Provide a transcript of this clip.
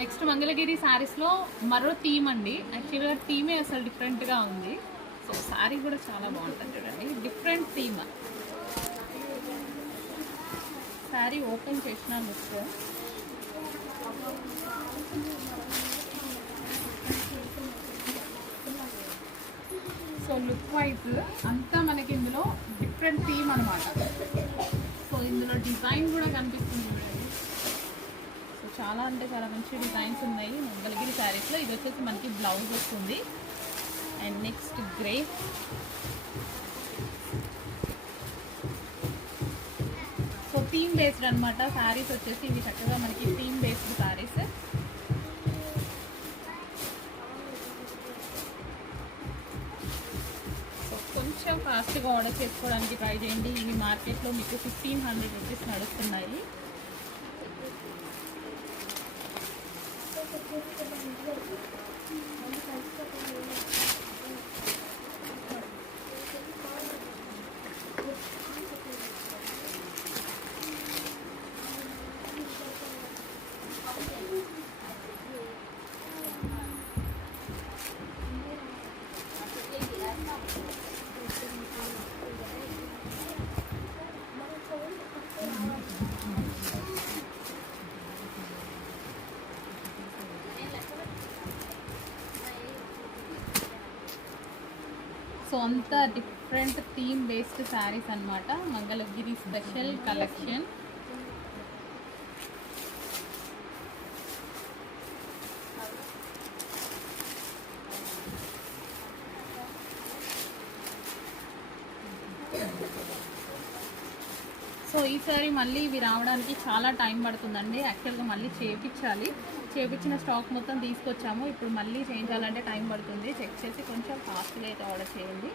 నెక్స్ట్ మంగళగిరి శారీస్లో మరో థీమ్ అండి. యాక్చువల్గా థీమే అసలు డిఫరెంట్గా ఉంది. సో శారీ కూడా చాలా బాగుంటుంది చూడండి, డిఫరెంట్ థీమ్. శారీ ఓపెన్ చేసిన లుక్. సో లుక్ వైజ్ అంతా మనకి ఇందులో డిఫరెంట్ థీమ్ అనమాట. సో ఇందులో డిజైన్ కూడా కనిపిస్తుంది చూడండి. సో చాలా అంటే చాలా మంచి డిజైన్స్ ఉన్నాయి మంగళగిరి శారీస్లో. ఇది వచ్చేసి మనకి బ్లౌజ్ వస్తుంది. And next grey. So theme based అనమాట శారీస్ వచ్చేసి. ఇవి చక్కగా మనకి థీమ్ బేస్డ్ శారీస్. కొంచెం ఫాస్ట్గా ఆర్డర్ చేసుకోవడానికి ట్రై చేయండి. ఇవి మార్కెట్లో మీకు 1500 రూపీస్ నడుస్తున్నాయి. సో అంతా డిఫరెంట్ థీమ్ బేస్డ్ శారీస్ అనమాట. Mangalagiri special collection. సో ఈసారి మళ్ళీ ఇవి రావడానికి చాలా టైం పడుతుందండి. యాక్చువల్గా మళ్ళీ చేయించాలి. చేయించిన స్టాక్ మొత్తం తీసుకొచ్చాము. ఇప్పుడు మళ్ళీ చేయించాలంటే టైం పడుతుంది. చెక్ చేసి కొంచెం ఫాస్ట్గా అయితే ఆర్డర్ చేయండి.